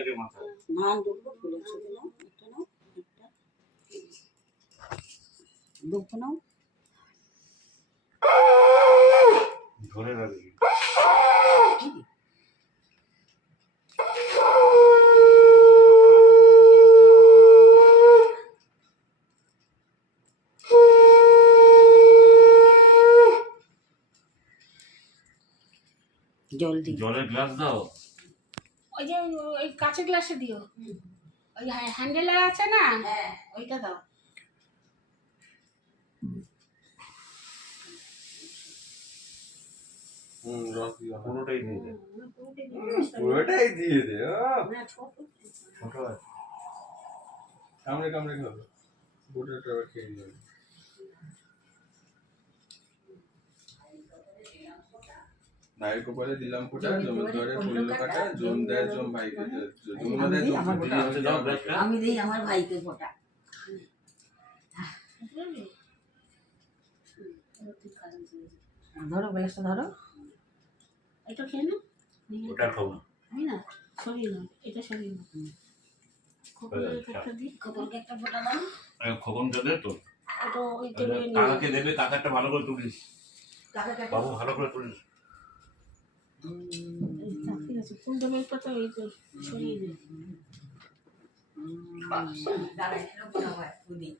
আগে মাথা ধান দুটো ফুলের ছবি নাও, একটা নাও, একটা দুটো নাও, ধরে রাখবি। জলদি জলের গ্লাস দাও। ওই যে ওই কাঁচের গ্লাসে দিও, ওই হ্যান্ডেল আছে না, ওইটা দাও। পুরোটাই দিয়ে দে। পুরোটাই দিয়ে দে। ছোট আছে। কামড়ে কামড়ে খাবে, গোটাটা খেয়ে যাবে। ভাইয়ের কপালে দিলাম ফোঁটা, জমের ঘরে পড়লো কাটা, জম দেয় জম ভাইকে, যমুনা দেয় জম ভাইকে। আমি দিই আমার ভাইকে ফোঁটা। ধরো গ্লাসটা ধরো, এটা খেয়ে না, ওটা খাবো আমি না সরিয়ে নাও, এটা সরিয়ে নাও। খোকনকে একটা দিই, খোকনকে একটা ফোঁটা দাও। খবরটা দে তো। ওটা ওই টেবিলে নিয়ে কাকাকে দেবে, কাকারটা ভালো করে তুলিস। কাকাকে বাবু ভালো করে তুলিস। ঠিক আছে, ফুলদামের পাতা ওই তো সরিয়ে দিই। দাঁড়াই ফোঁটা হয় ফুলি।